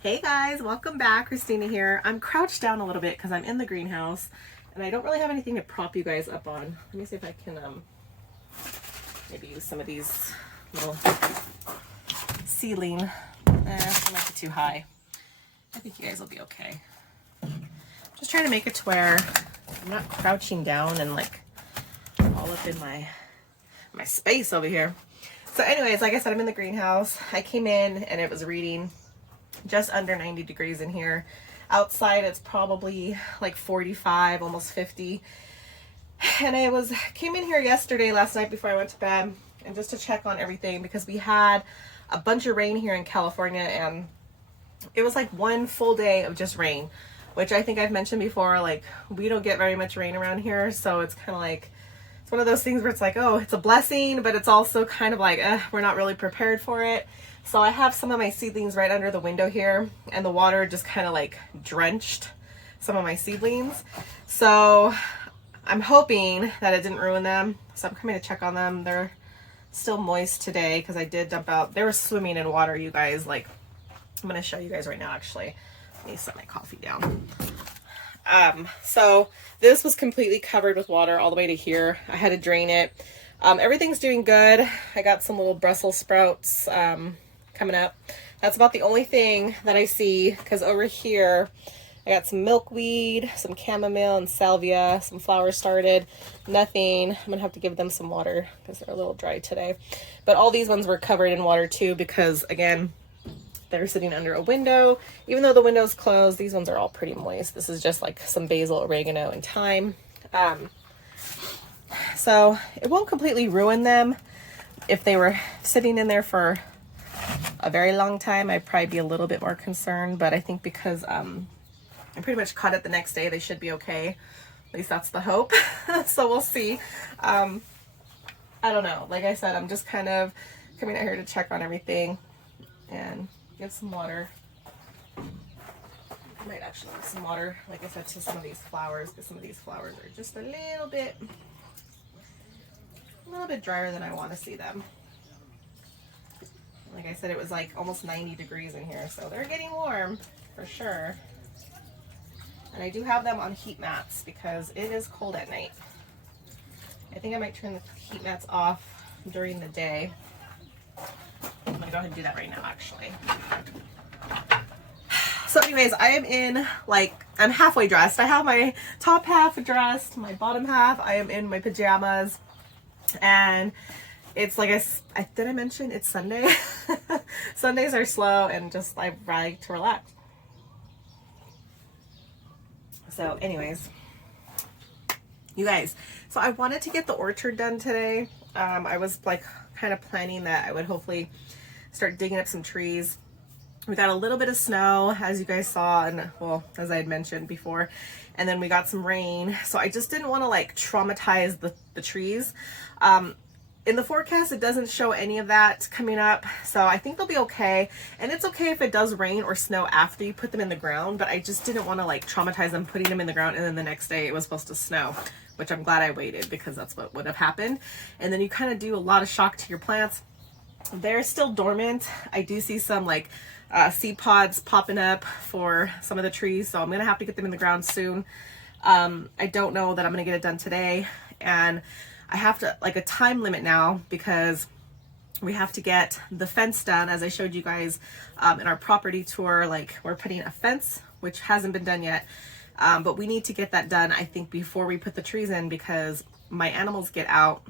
Hey guys, welcome back. Christina here. I'm crouched down a little bit because I'm in the greenhouse and I don't really have anything to prop you guys up on. Let me see if I can maybe use some of these little ceiling. It might be too high. I think you guys will be okay. Just trying to make it to where I'm not crouching down and like all up in my space over here. So anyways, like I said, I'm in the greenhouse. I came in and it was reading just under 90 degrees in here. Outside it's probably like 45, almost 50. And I came in here last night before I went to bed, and just to check on everything because we had a bunch of rain here in California, and it was like one full day of just rain, which I think I've mentioned before. Like, we don't get very much rain around here, so it's kind of like, it's one of those things where it's like, oh, it's a blessing, but it's also kind of like, we're not really prepared for it. So I have some of my seedlings right under the window here, and the water just kind of like drenched some of my seedlings. So I'm hoping that it didn't ruin them. So I'm coming to check on them. They're still moist today because I did dump out. They were swimming in water, you guys. Like, I'm going to show you guys right now, actually. Let me set my coffee down. So this was completely covered with water all the way to here. I had to drain it. Everything's doing good. I got some little Brussels sprouts coming up. That's about the only thing that I see, because over here I got some milkweed, some chamomile and salvia, some flowers started. Nothing. I'm gonna have to give them some water because they're a little dry today. But all these ones were covered in water too, because again, they're sitting under a window. Even though the window's closed, these ones are all pretty moist. This is just like some basil, oregano, and thyme. So it won't completely ruin them. If they were sitting in there for a very long time, I'd probably be a little bit more concerned. But I think because I pretty much cut it the next day, they should be okay. At least that's the hope. So we'll see. I don't know. Like I said, I'm just kind of coming out here to check on everything and give some water. I might actually give some water, like I said, to some of these flowers, because some of these flowers are just a little bit drier than I want to see them. Like I said, it was like almost 90 degrees in here, so they're getting warm for sure. And I do have them on heat mats because it is cold at night. I think I might turn the heat mats off during the day. I'm gonna go ahead and do that right now, actually. So anyways, I am in, like, I'm halfway dressed. I have my top half dressed, my bottom half, I am in my pajamas. And it's like, did I mention it's Sunday? Sundays are slow and just I like to relax. So anyways, you guys, so I wanted to get the orchard done today. I was like kind of planning that I would hopefully start digging up some trees. We got a little bit of snow, as you guys saw, and well, as I had mentioned before, and then we got some rain. So I just didn't want to like traumatize the trees. In the forecast, it doesn't show any of that coming up, so I think they'll be okay. And it's okay if it does rain or snow after you put them in the ground, but I just didn't want to like traumatize them putting them in the ground and then the next day it was supposed to snow, which I'm glad I waited because that's what would have happened. And then you kind of do a lot of shock to your plants. They're still dormant. I do see some like seed pods popping up for some of the trees, so I'm gonna have to get them in the ground soon. I don't know that I'm gonna get it done today, and I have to like a time limit now because we have to get the fence done, as I showed you guys in our property tour. Like, we're putting a fence, which hasn't been done yet, but we need to get that done, I think, before we put the trees in, because my animals get out.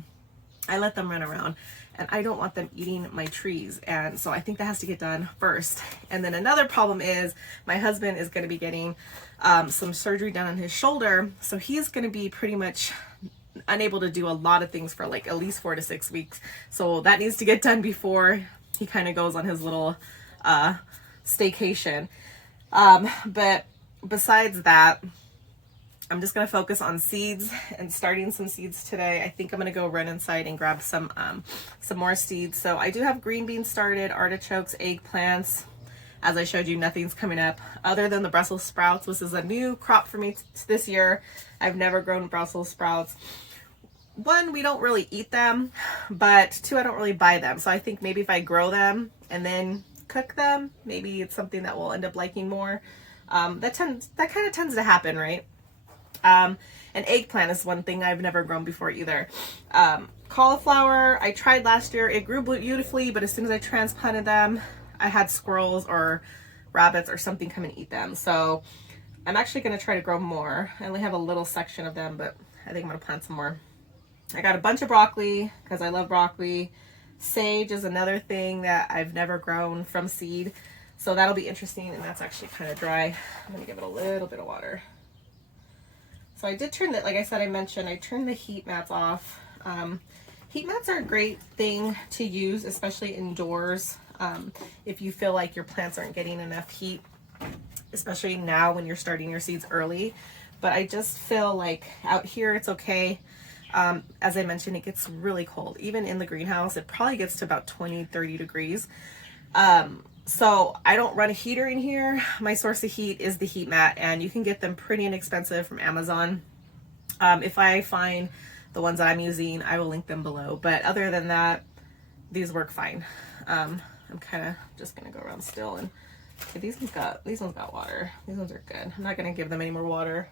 I let them run around and I don't want them eating my trees, and so I think that has to get done first. And then another problem is my husband is going to be getting some surgery done on his shoulder, so he's going to be pretty much unable to do a lot of things for like at least 4 to 6 weeks. So that needs to get done before he kind of goes on his little staycation. But besides that, I'm just going to focus on seeds and starting some seeds today. I think I'm going to go run inside and grab some more seeds. So I do have green beans started, artichokes, eggplants. As I showed you, nothing's coming up other than the Brussels sprouts. This is a new crop for me this year. I've never grown Brussels sprouts. One, we don't really eat them, but two, I don't really buy them. So I think maybe if I grow them and then cook them. Maybe it's something that we'll end up liking more. That kind of tends to happen, right? An eggplant is one thing I've never grown before either. Cauliflower, I tried last year. It grew beautifully, but as soon as I transplanted them, I had squirrels or rabbits or something come and eat them. So I'm actually going to try to grow more. I only have a little section of them, but I think I'm going to plant some more. I got a bunch of broccoli because I love broccoli. Sage is another thing that I've never grown from seed. So that'll be interesting, and that's actually kind of dry. I'm going to give it a little bit of water. So I did turn that, like I said, I mentioned, I turned the heat mats off. Heat mats are a great thing to use, especially indoors. If you feel like your plants aren't getting enough heat, especially now when you're starting your seeds early. But I just feel like out here it's okay. As I mentioned, it gets really cold. Even in the greenhouse, it probably gets to about 20-30 degrees. So I don't run a heater in here. My source of heat is the heat mat, and you can get them pretty inexpensive from Amazon. If I find the ones that I'm using, I will link them below. But other than that, these work fine. I'm kind of just gonna go around still, and okay, these ones got water. These ones are good. I'm not gonna give them any more water.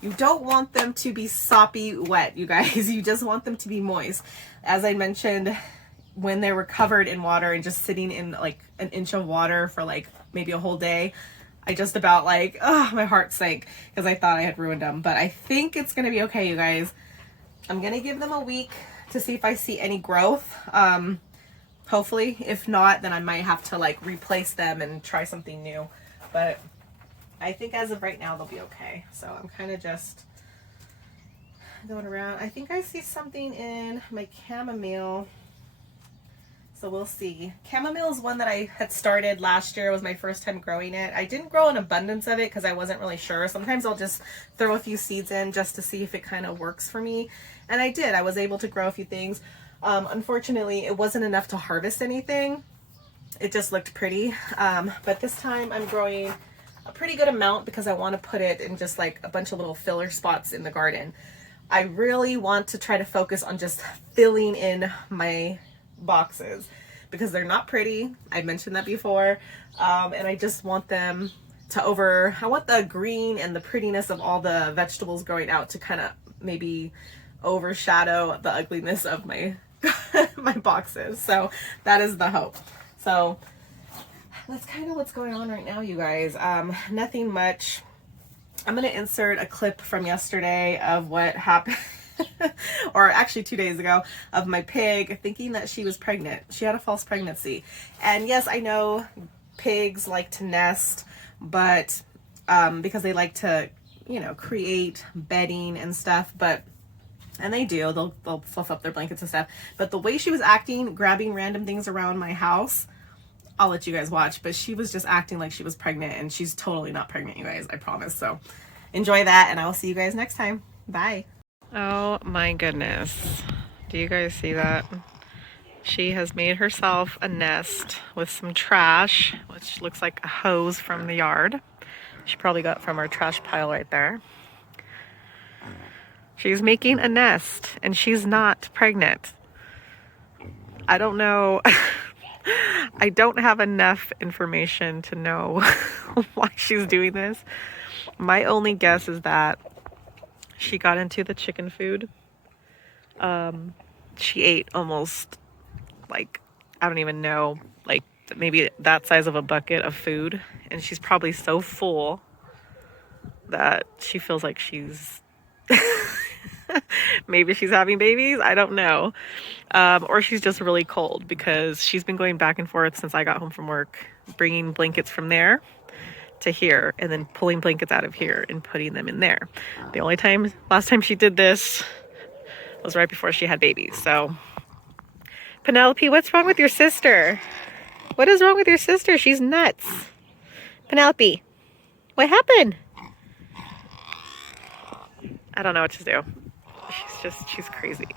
You don't want them to be soppy wet, you guys. You just want them to be moist. As I mentioned, when they were covered in water and just sitting in like an inch of water for like maybe a whole day, I just about like, my heart sank because I thought I had ruined them. But I think it's gonna be okay, you guys. I'm gonna give them a week to see if I see any growth. Hopefully. If not, then I might have to like replace them and try something new. But I think as of right now, they'll be okay. So I'm kind of just going around. I think I see something in my chamomile. So we'll see. Chamomile is one that I had started last year. It was my first time growing it. I didn't grow an abundance of it because I wasn't really sure. Sometimes I'll just throw a few seeds in just to see if it kind of works for me. And I did. I was able to grow a few things. Unfortunately, it wasn't enough to harvest anything. It just looked pretty. But this time I'm growing a pretty good amount because I want to put it in just like a bunch of little filler spots in the garden. I really want to try to focus on just filling in my boxes because they're not pretty. I mentioned that before. And I just want them to I want the green and the prettiness of all the vegetables growing out to kind of maybe overshadow the ugliness of my my boxes. So that is the hope. So that's kind of what's going on right now, you guys. Nothing much. I'm going to insert a clip from yesterday of what happened or actually 2 days ago, of my pig thinking that she was pregnant. She had a false pregnancy. And yes, I know pigs like to nest, but because they like to, you know, create bedding and stuff, and they do, they'll fluff up their blankets and stuff. But the way she was acting, grabbing random things around my house, I'll let you guys watch, but she was just acting like she was pregnant, and she's totally not pregnant, you guys, I promise. So enjoy that, and I will see you guys next time. Bye. Oh my goodness. Do you guys see that? She has made herself a nest with some trash, which looks like a hose from the yard. She probably got from our trash pile right there. She's making a nest, and she's not pregnant. I don't know. I don't have enough information to know why she's doing this. My only guess is that she got into the chicken food. She ate almost, like, I don't even know, like maybe that size of a bucket of food. And she's probably so full that she feels like she's, maybe she's having babies. I don't know. Or she's just really cold because she's been going back and forth since I got home from work, bringing blankets from there to here and then pulling blankets out of here and putting them in there. The only time, last time she did this was right before she had babies. So Penelope, what's wrong with your sister? What is wrong with your sister? She's nuts. Penelope, what happened? I don't know what to do. She's crazy.